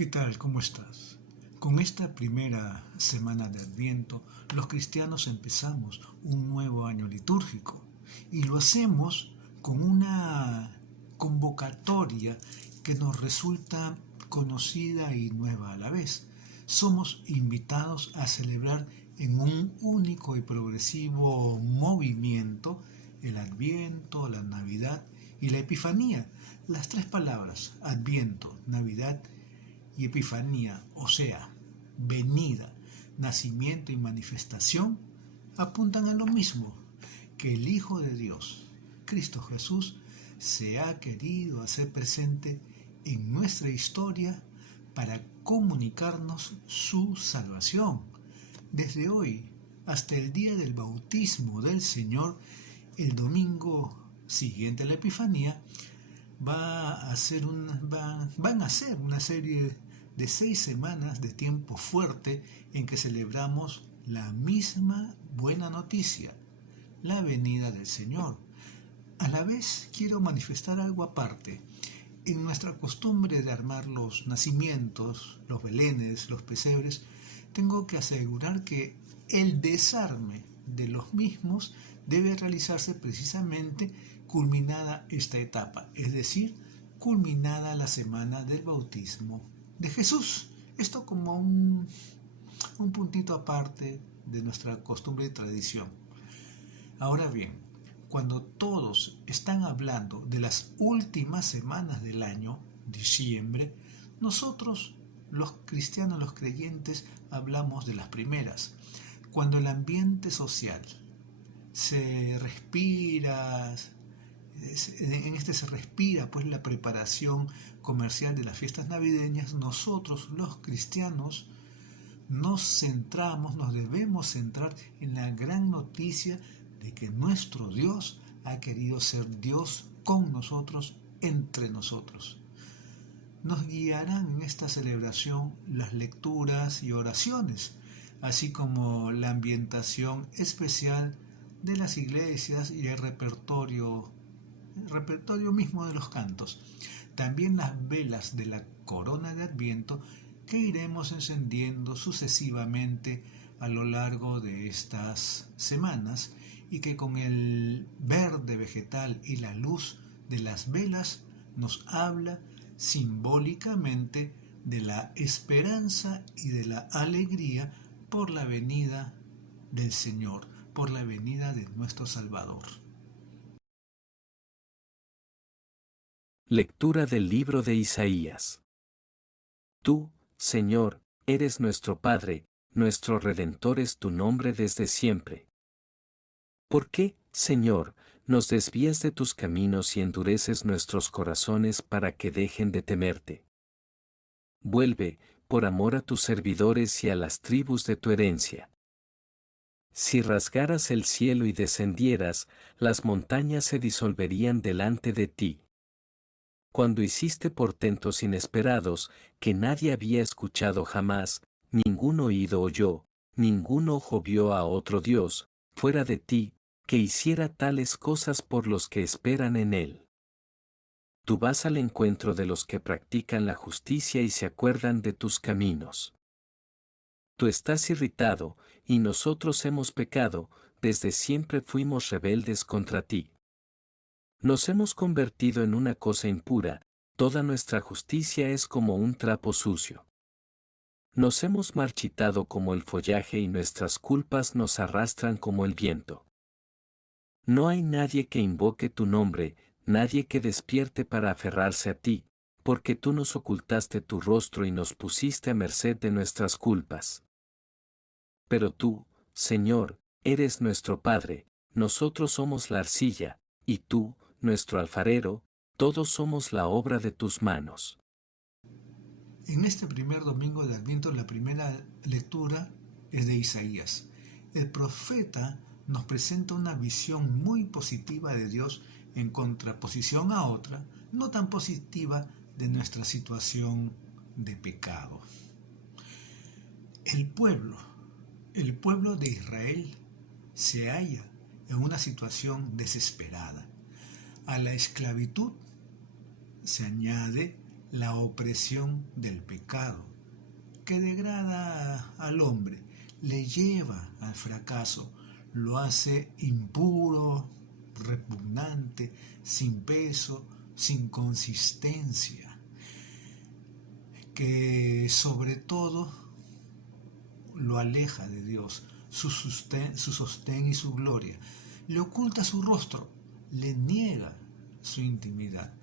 ¿Qué tal? ¿Cómo estás? Con esta primera semana de Adviento, los cristianos empezamos un nuevo año litúrgico y lo hacemos con una convocatoria que nos resulta conocida y nueva a la vez. Somos invitados a celebrar en un único y progresivo movimiento el Adviento, la Navidad y la Epifanía. Las tres palabras, Adviento, Navidad y Epifanía, o sea, venida, nacimiento y manifestación, apuntan a lo mismo, que el Hijo de Dios, Cristo Jesús, se ha querido hacer presente en nuestra historia para comunicarnos su salvación. Desde hoy hasta el día del bautismo del Señor, el domingo siguiente a la Epifanía, van a ser una serie de 6 semanas de tiempo fuerte en que celebramos la misma buena noticia, la venida del Señor. A la vez quiero manifestar algo aparte. En nuestra costumbre de armar los nacimientos, los belenes, los pesebres, tengo que asegurar que el desarme de los mismos debe realizarse precisamente culminada esta etapa, es decir, culminada la semana del bautismo de Jesús. Esto como un puntito aparte de nuestra costumbre y tradición. Ahora bien, cuando todos están hablando de las últimas semanas del año, diciembre, nosotros, los cristianos, los creyentes, hablamos de las primeras. Cuando el ambiente social se respira, se respira pues la preparación comercial de las fiestas navideñas, nosotros los cristianos nos debemos centrar en la gran noticia de que nuestro Dios ha querido ser Dios con nosotros, entre nosotros. Nos guiarán en esta celebración las lecturas y oraciones, así como la ambientación especial de las iglesias y el repertorio mismo de los cantos. También las velas de la corona de Adviento que iremos encendiendo sucesivamente a lo largo de estas semanas y que con el verde vegetal y la luz de las velas nos habla simbólicamente de la esperanza y de la alegría por la venida del Señor, por la venida de nuestro Salvador. Lectura del libro de Isaías. Tú, Señor, eres nuestro Padre, nuestro Redentor es tu nombre desde siempre. ¿Por qué, Señor, nos desvías de tus caminos y endureces nuestros corazones para que dejen de temerte? Vuelve, por amor a tus servidores y a las tribus de tu herencia. Si rasgaras el cielo y descendieras, las montañas se disolverían delante de ti. Cuando hiciste portentos inesperados, que nadie había escuchado jamás, ningún oído oyó, ningún ojo vio a otro Dios, fuera de ti, que hiciera tales cosas por los que esperan en Él. Tú vas al encuentro de los que practican la justicia y se acuerdan de tus caminos. Tú estás irritado, y nosotros hemos pecado, desde siempre fuimos rebeldes contra ti. Nos hemos convertido en una cosa impura, toda nuestra justicia es como un trapo sucio. Nos hemos marchitado como el follaje y nuestras culpas nos arrastran como el viento. No hay nadie que invoque tu nombre, nadie que despierte para aferrarse a ti, porque tú nos ocultaste tu rostro y nos pusiste a merced de nuestras culpas. Pero tú, Señor, eres nuestro Padre, nosotros somos la arcilla, y tú, nuestro alfarero, todos somos la obra de tus manos. En este primer domingo de Adviento, la primera lectura es de Isaías. El profeta nos presenta una visión muy positiva de Dios en contraposición a otra, no tan positiva, de nuestra situación de pecado. El pueblo de Israel se halla en una situación desesperada. A la esclavitud se añade la opresión del pecado, que degrada al hombre, le lleva al fracaso, lo hace impuro, repugnante, sin peso, sin consistencia, que sobre todo lo aleja de Dios, su sostén y su gloria, le oculta su rostro, le niega su intimidad.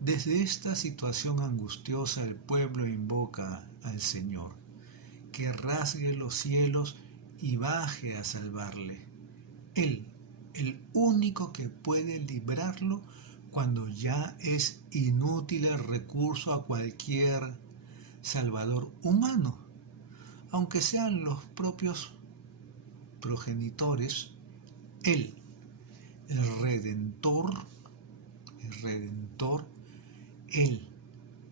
Desde esta situación angustiosa el pueblo invoca al Señor, que rasgue los cielos y baje a salvarle. Él, el único que puede librarlo cuando ya es inútil el recurso a cualquier salvador humano, aunque sean los propios progenitores. Él, el Redentor, Él,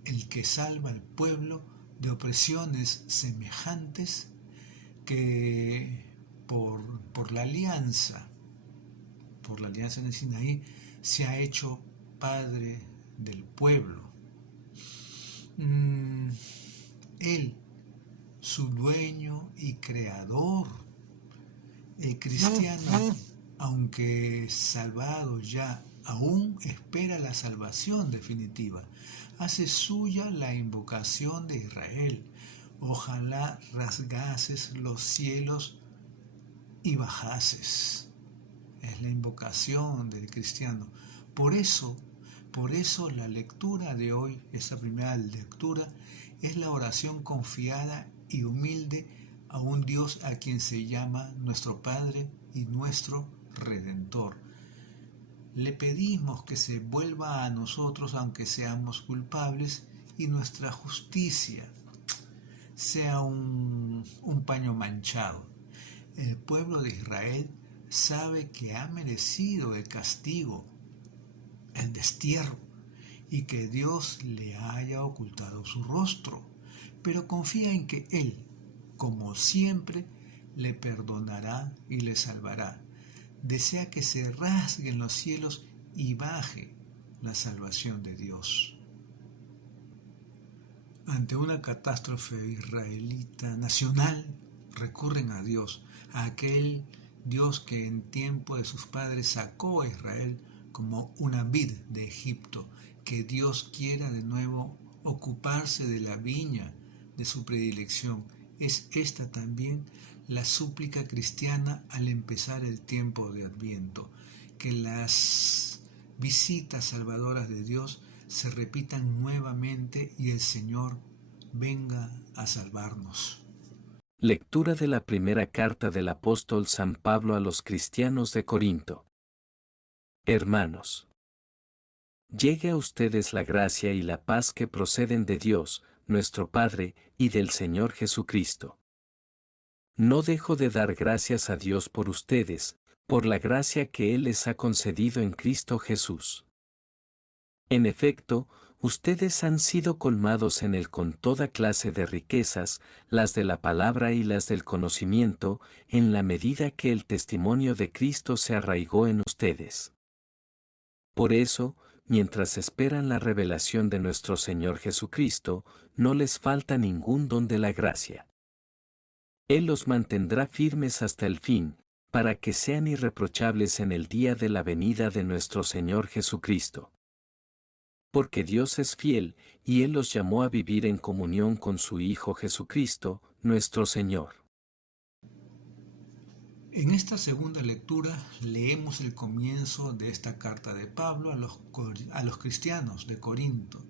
el que salva al pueblo de opresiones semejantes, que por la alianza en el Sinaí, se ha hecho Padre del pueblo. Él, su dueño y creador. El cristiano, aunque salvado ya, aún espera la salvación definitiva. Hace suya la invocación de Israel. Ojalá rasgases los cielos y bajases. Es la invocación del cristiano. Por eso la lectura de hoy, esa primera lectura, es la oración confiada y humilde a un Dios a quien se llama nuestro Padre y nuestro Redentor. Le pedimos que se vuelva a nosotros aunque seamos culpables y nuestra justicia sea un paño manchado. El pueblo de Israel sabe que ha merecido el castigo, el destierro, y que Dios le haya ocultado su rostro, pero confía en que Él, como siempre, le perdonará y le salvará. Desea que se rasguen los cielos y baje la salvación de Dios. Ante una catástrofe israelita nacional, recurren a Dios, a aquel Dios que en tiempo de sus padres sacó a Israel como una vid de Egipto, que Dios quiera de nuevo ocuparse de la viña de su predilección. Es esta también la súplica cristiana al empezar el tiempo de Adviento, que las visitas salvadoras de Dios se repitan nuevamente y el Señor venga a salvarnos. Lectura de la primera carta del apóstol San Pablo a los cristianos de Corinto. Hermanos, llegue a ustedes la gracia y la paz que proceden de Dios, nuestro Padre, y del Señor Jesucristo. No dejo de dar gracias a Dios por ustedes, por la gracia que Él les ha concedido en Cristo Jesús. En efecto, ustedes han sido colmados en Él con toda clase de riquezas, las de la palabra y las del conocimiento, en la medida que el testimonio de Cristo se arraigó en ustedes. Por eso, mientras esperan la revelación de nuestro Señor Jesucristo, no les falta ningún don de la gracia. Él los mantendrá firmes hasta el fin, para que sean irreprochables en el día de la venida de nuestro Señor Jesucristo. Porque Dios es fiel, y Él los llamó a vivir en comunión con su Hijo Jesucristo, nuestro Señor. En esta segunda lectura leemos el comienzo de esta carta de Pablo a los cristianos de Corinto.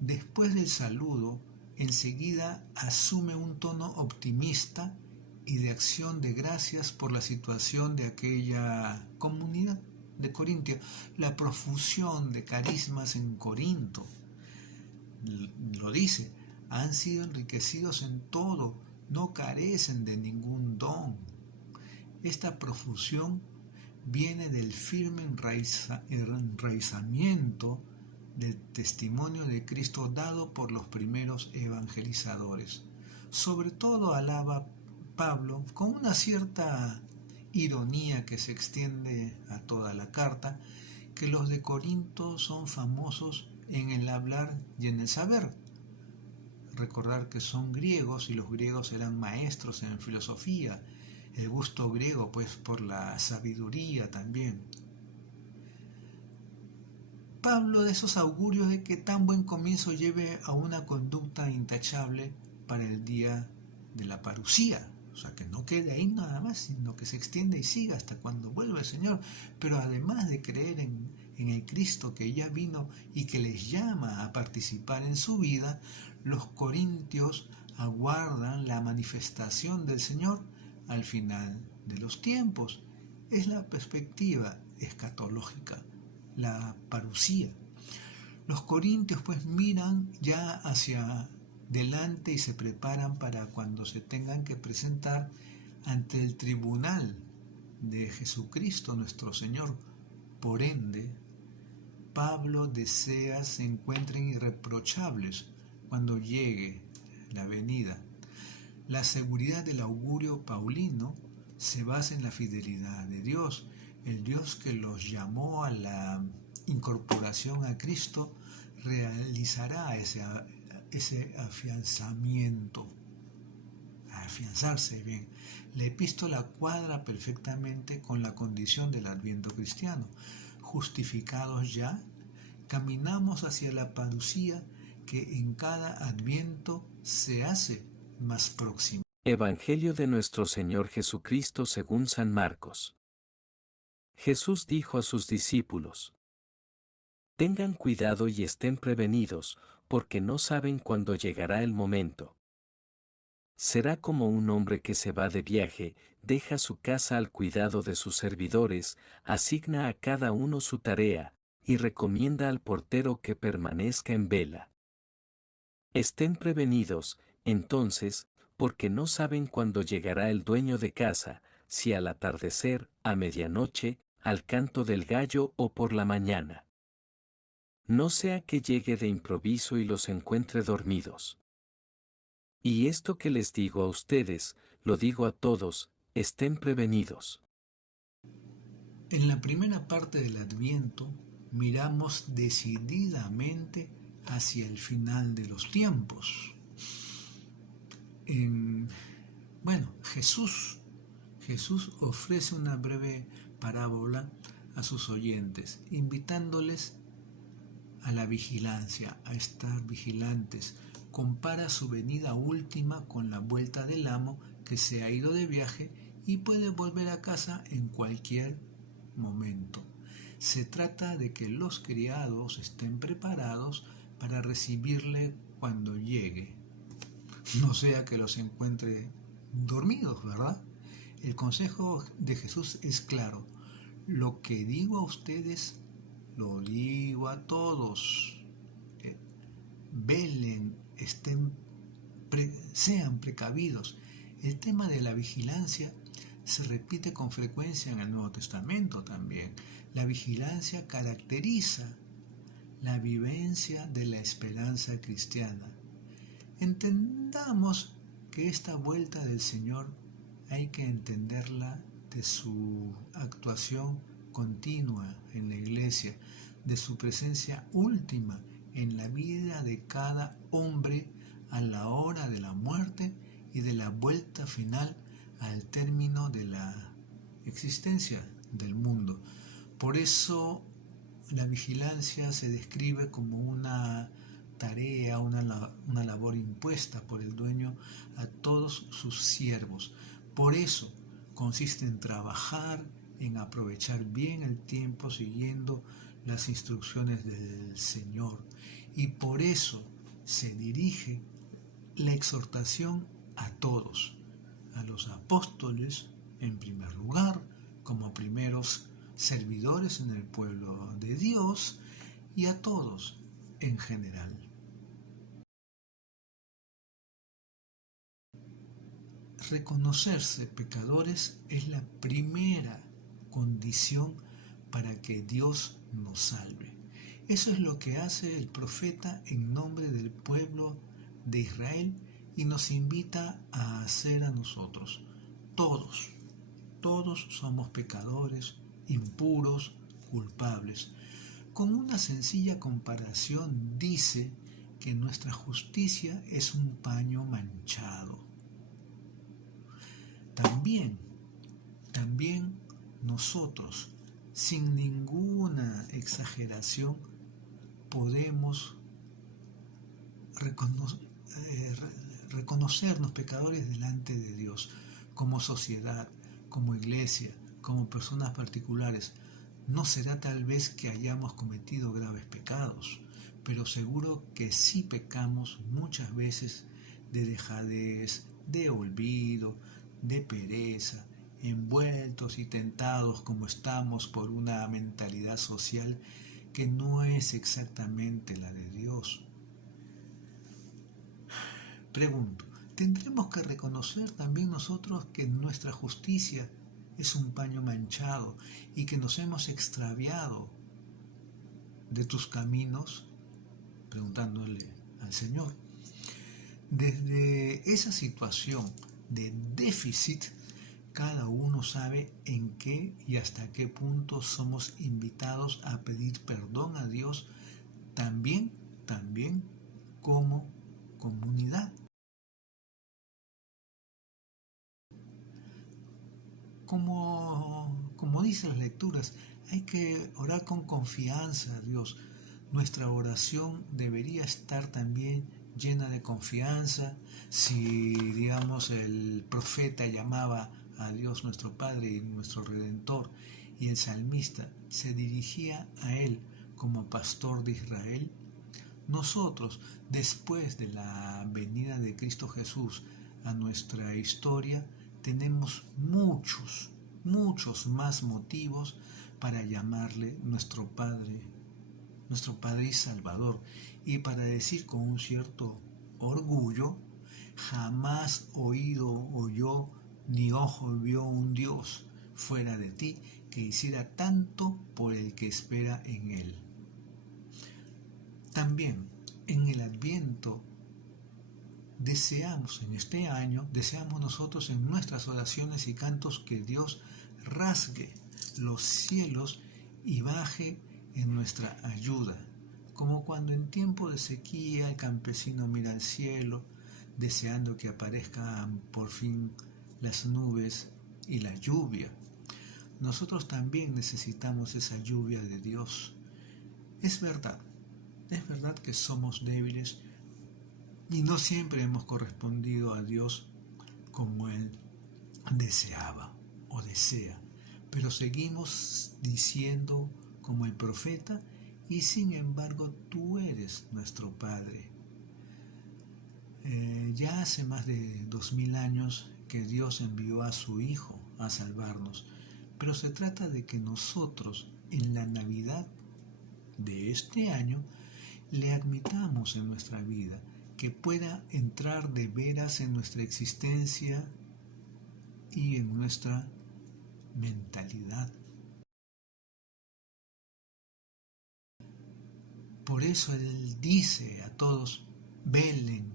Después del saludo, enseguida asume un tono optimista y de acción de gracias por la situación de aquella comunidad de Corintio, la profusión de carismas en Corinto. Lo dice, han sido enriquecidos en todo, no carecen de ningún don. Esta profusión viene del firme enraizamiento del testimonio de Cristo dado por los primeros evangelizadores. Sobre todo alaba Pablo con una cierta ironía que se extiende a toda la carta, que los de Corinto son famosos en el hablar y en el saber. Recordar que son griegos y los griegos eran maestros en filosofía, el gusto griego pues por la sabiduría también. Pablo de esos augurios de que tan buen comienzo lleve a una conducta intachable para el día de la parusía, o sea, que no quede ahí nada más, sino que se extienda y siga hasta cuando vuelva el Señor. Pero además de creer en el Cristo que ya vino y que les llama a participar en su vida, los corintios aguardan la manifestación del Señor al final de los tiempos. Es la perspectiva escatológica, la parusía. Los corintios pues miran ya hacia delante y se preparan para cuando se tengan que presentar ante el tribunal de Jesucristo nuestro Señor. Por ende, Pablo desea se encuentren irreprochables cuando llegue la venida. La seguridad del augurio paulino se basa en la fidelidad de Dios, el Dios que los llamó a la incorporación a Cristo realizará ese afianzamiento, afianzarse bien. La epístola cuadra perfectamente con la condición del adviento cristiano. Justificados ya, caminamos hacia la parusía que en cada adviento se hace más próxima. Evangelio de nuestro Señor Jesucristo según San Marcos. Jesús dijo a sus discípulos: Tengan cuidado y estén prevenidos, porque no saben cuándo llegará el momento. Será como un hombre que se va de viaje, deja su casa al cuidado de sus servidores, asigna a cada uno su tarea, y recomienda al portero que permanezca en vela. Estén prevenidos, entonces, porque no saben cuándo llegará el dueño de casa, si al atardecer, a medianoche, al canto del gallo o por la mañana. No sea que llegue de improviso y los encuentre dormidos. Y esto que les digo a ustedes, lo digo a todos, estén prevenidos. En la primera parte del Adviento miramos decididamente hacia el final de los tiempos. Jesús ofrece una breve parábola a sus oyentes, invitándoles a la vigilancia, a estar vigilantes. Compara su venida última con la vuelta del amo que se ha ido de viaje y puede volver a casa en cualquier momento. Se trata de que los criados estén preparados para recibirle cuando llegue. No sea que los encuentre dormidos, ¿verdad? El consejo de Jesús es claro. Lo que digo a ustedes, lo digo a todos. Velen, sean precavidos. El tema de la vigilancia se repite con frecuencia en el Nuevo Testamento también. La vigilancia caracteriza la vivencia de la esperanza cristiana. Entendamos que esta vuelta del Señor hay que entenderla de su actuación continua en la iglesia, de su presencia última en la vida de cada hombre a la hora de la muerte y de la vuelta final al término de la existencia del mundo. Por eso la vigilancia se describe como una tarea, una labor impuesta por el dueño a todos sus siervos. Por eso consiste en trabajar, en aprovechar bien el tiempo siguiendo las instrucciones del Señor. Y por eso se dirige la exhortación a todos, a los apóstoles en primer lugar, como primeros servidores en el pueblo de Dios, y a todos en general. Reconocerse pecadores es la primera condición para que Dios nos salve. Eso es lo que hace el profeta en nombre del pueblo de Israel y nos invita a hacer a nosotros. Todos somos pecadores, impuros, culpables. con una sencilla comparación dice que nuestra justicia es un paño manchado. También nosotros, sin ninguna exageración, podemos reconocernos pecadores delante de Dios, como sociedad, como iglesia, como personas particulares. No será tal vez que hayamos cometido graves pecados, pero seguro que sí pecamos muchas veces de dejadez, de olvido, de pereza, envueltos y tentados como estamos por una mentalidad social que no es exactamente la de Dios. Pregunto, ¿tendremos que reconocer también nosotros que nuestra justicia es un paño manchado y que nos hemos extraviado de tus caminos? Preguntándole al Señor. Desde esa situación de déficit, cada uno sabe en qué y hasta qué punto somos invitados a pedir perdón a Dios, también como comunidad. Como dicen las lecturas, hay que orar con confianza a Dios. Nuestra oración debería estar también llena de confianza. Si, digamos, el profeta llamaba a Dios nuestro Padre y nuestro Redentor, y el salmista se dirigía a Él como pastor de Israel, nosotros, después de la venida de Cristo Jesús a nuestra historia, tenemos muchos más motivos para llamarle nuestro Padre y Salvador, y para decir con un cierto orgullo: jamás oído oyó ni ojo vio un Dios fuera de ti que hiciera tanto por el que espera en Él. También en el Adviento deseamos nosotros en nuestras oraciones y cantos que Dios rasgue los cielos y baje en nuestra ayuda, como cuando en tiempo de sequía el campesino mira al cielo deseando que aparezcan por fin las nubes y la lluvia. Nosotros también necesitamos esa lluvia de Dios. Es verdad que somos débiles y no siempre hemos correspondido a Dios como Él deseaba o desea, pero seguimos diciendo como el profeta: y sin embargo tú eres nuestro Padre. Ya hace más de 2000 años que Dios envió a su Hijo a salvarnos, pero se trata de que nosotros en la Navidad de este año le admitamos en nuestra vida, que pueda entrar de veras en nuestra existencia y en nuestra mentalidad. Por eso Él dice a todos: velen,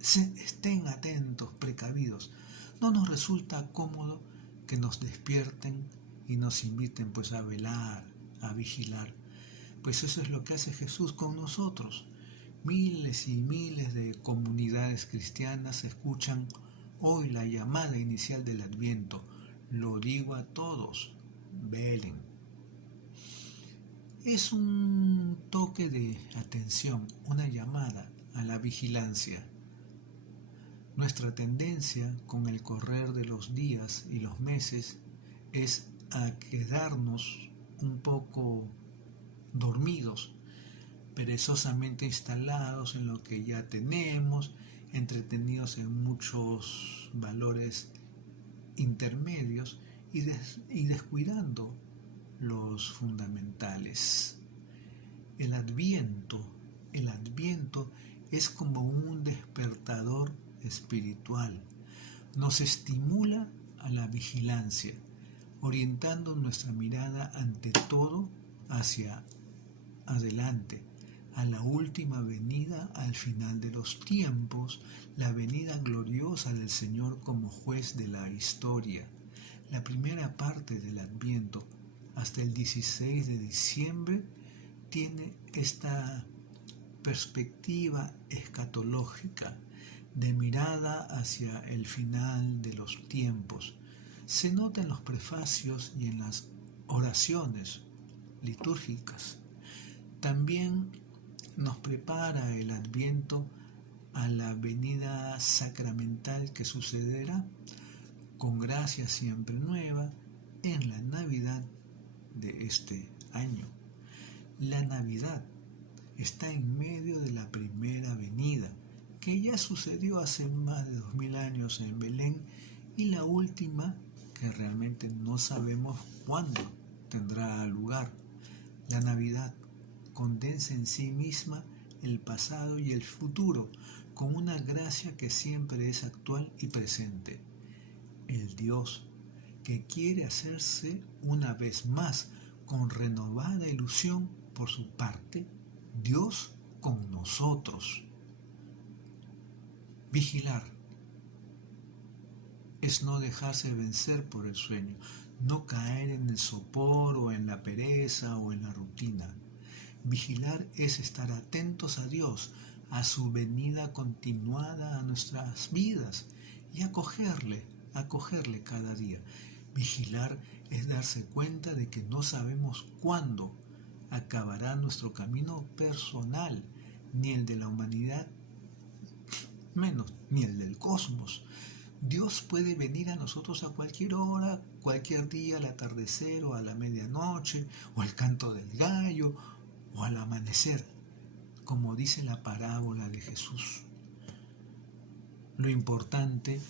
estén atentos, precavidos. No nos resulta cómodo que nos despierten y nos inviten pues a velar, a vigilar. Pues eso es lo que hace Jesús con nosotros. Miles y miles de comunidades cristianas escuchan hoy la llamada inicial del Adviento. Lo digo a todos: velen. Es un toque de atención, una llamada a la vigilancia. Nuestra tendencia con el correr de los días y los meses es a quedarnos un poco dormidos, perezosamente instalados en lo que ya tenemos, entretenidos en muchos valores intermedios y descuidando los fundamentales. El Adviento es como un despertador espiritual. Nos estimula a la vigilancia, orientando nuestra mirada ante todo hacia adelante, a la última venida al final de los tiempos, la venida gloriosa del Señor como juez de la historia. La primera parte del Adviento, hasta el 16 de diciembre, tiene esta perspectiva escatológica de mirada hacia el final de los tiempos. Se nota en los prefacios y en las oraciones litúrgicas. También nos prepara el Adviento a la venida sacramental que sucederá con gracia siempre nueva en la Navidad de este año. La Navidad está en medio de la primera venida, que ya sucedió hace más de 2000 años en Belén, y la última, que realmente no sabemos cuándo tendrá lugar. La Navidad condensa en sí misma el pasado y el futuro, con una gracia que siempre es actual y presente. El Dios que quiere hacerse una vez más con renovada ilusión por su parte, Dios con nosotros. Vigilar es no dejarse vencer por el sueño, no caer en el sopor o en la pereza o en la rutina. Vigilar es estar atentos a Dios, a su venida continuada a nuestras vidas y acogerle cada día. Vigilar es darse cuenta de que no sabemos cuándo acabará nuestro camino personal, ni el de la humanidad, menos, ni el del cosmos. Dios puede venir a nosotros a cualquier hora, cualquier día, al atardecer o a la medianoche, o al canto del gallo, o al amanecer, como dice la parábola de Jesús. Lo importante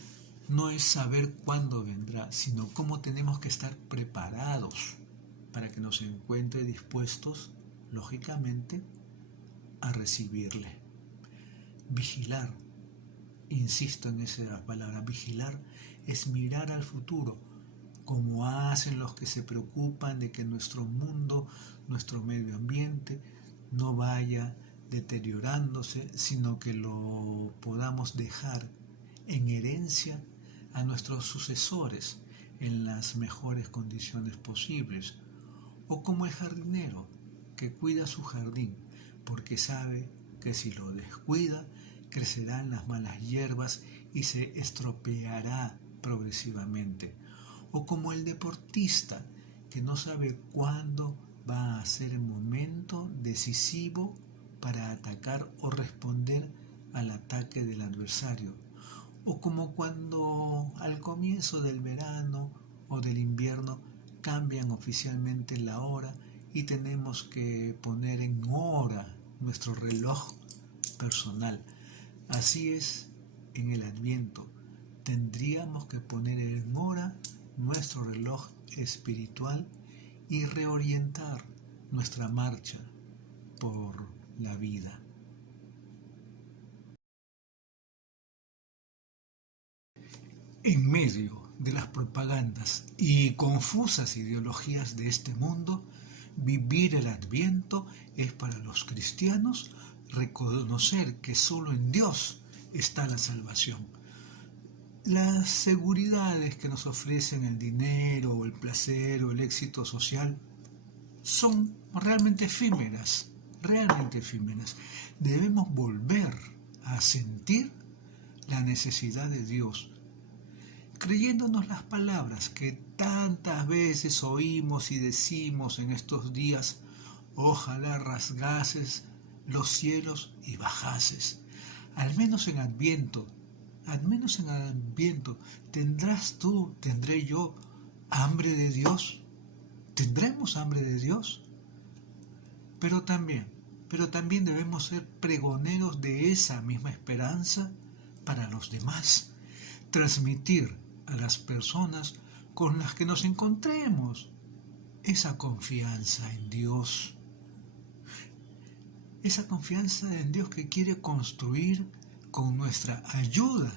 no es saber cuándo vendrá, sino cómo tenemos que estar preparados para que nos encuentre dispuestos, lógicamente, a recibirle. Vigilar, insisto en esa palabra, vigilar es mirar al futuro, como hacen los que se preocupan de que nuestro mundo, nuestro medio ambiente, no vaya deteriorándose, sino que lo podamos dejar en herencia a nuestros sucesores en las mejores condiciones posibles, o como el jardinero que cuida su jardín porque sabe que si lo descuida crecerán las malas hierbas y se estropeará progresivamente, o como el deportista que no sabe cuándo va a ser el momento decisivo para atacar o responder al ataque del adversario, o como cuando al comienzo del verano o del invierno cambian oficialmente la hora y tenemos que poner en hora nuestro reloj personal. Así es en el Adviento. Tendríamos que poner en hora nuestro reloj espiritual y reorientar nuestra marcha por la vida. En medio de las propagandas y confusas ideologías de este mundo, vivir el Adviento es para los cristianos reconocer que solo en Dios está la salvación. Las seguridades que nos ofrecen el dinero o el placer o el éxito social son realmente efímeras. Debemos volver a sentir la necesidad de Dios, creyéndonos las palabras que tantas veces oímos y decimos en estos días: ojalá rasgases los cielos y bajases. Al menos en Adviento, ¿tendrás tú, tendré yo hambre de Dios? ¿Tendremos hambre de Dios? Pero también debemos ser pregoneros de esa misma esperanza para los demás, transmitir a las personas con las que nos encontremos esa confianza en Dios. Esa confianza en Dios que quiere construir con nuestra ayuda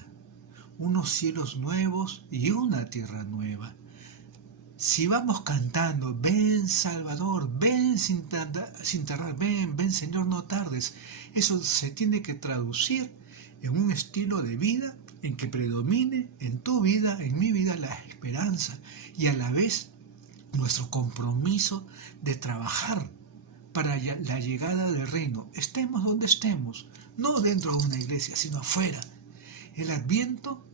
unos cielos nuevos y una tierra nueva. Si vamos cantando, ven Salvador, ven sin tardar, ven Señor, no tardes, eso se tiene que traducir en un estilo de vida en que predomine en tu vida, en mi vida, la esperanza y a la vez nuestro compromiso de trabajar para la llegada del reino, estemos donde estemos, no dentro de una iglesia, sino afuera. El Adviento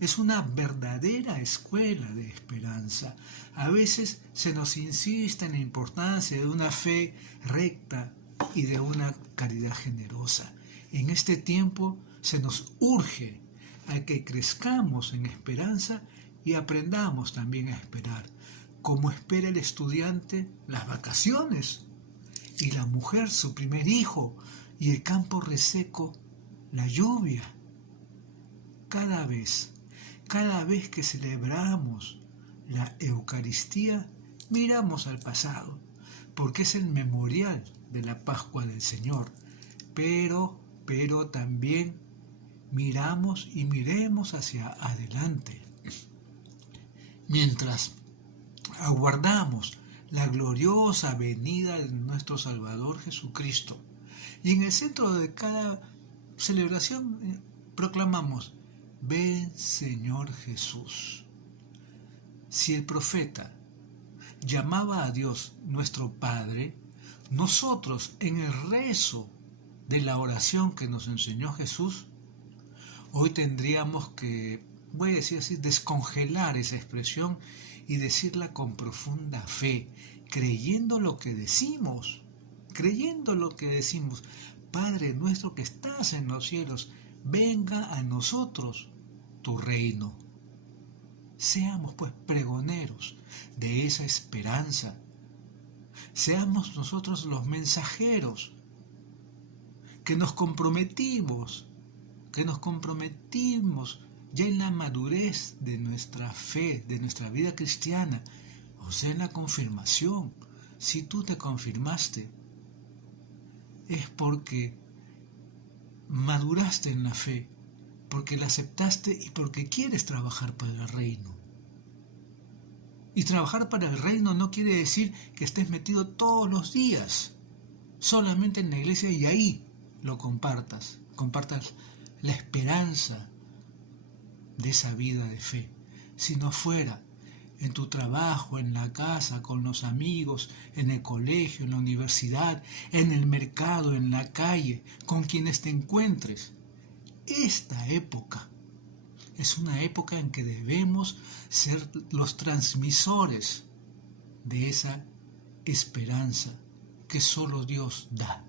es una verdadera escuela de esperanza. A veces se nos insiste en la importancia de una fe recta y de una caridad generosa. En este tiempo se nos urge a que crezcamos en esperanza y aprendamos también a esperar, como espera el estudiante las vacaciones, y la mujer su primer hijo, y el campo reseco la lluvia. Cada vez que celebramos la Eucaristía, miramos al pasado, porque es el memorial de la Pascua del Señor, pero también miramos y miremos hacia adelante. Mientras aguardamos la gloriosa venida de nuestro Salvador Jesucristo, y en el centro de cada celebración proclamamos: ven, Señor Jesús. Si el profeta llamaba a Dios nuestro Padre, nosotros en el rezo de la oración que nos enseñó Jesús, hoy tendríamos que, voy a decir así, descongelar esa expresión y decirla con profunda fe, creyendo lo que decimos. Padre nuestro que estás en los cielos, venga a nosotros tu reino. Seamos pues pregoneros de esa esperanza. Seamos nosotros los mensajeros que nos comprometimos ya en la madurez de nuestra fe, de nuestra vida cristiana, o sea, en la confirmación. Si tú te confirmaste, es porque maduraste en la fe, porque la aceptaste y porque quieres trabajar para el reino. Y trabajar para el reino no quiere decir que estés metido todos los días solamente en la iglesia y ahí lo compartas la esperanza de esa vida de fe, sino fuera, en tu trabajo, en la casa, con los amigos, en el colegio, en la universidad, en el mercado, en la calle, con quienes te encuentres. Esta época es una época en que debemos ser los transmisores de esa esperanza que solo Dios da.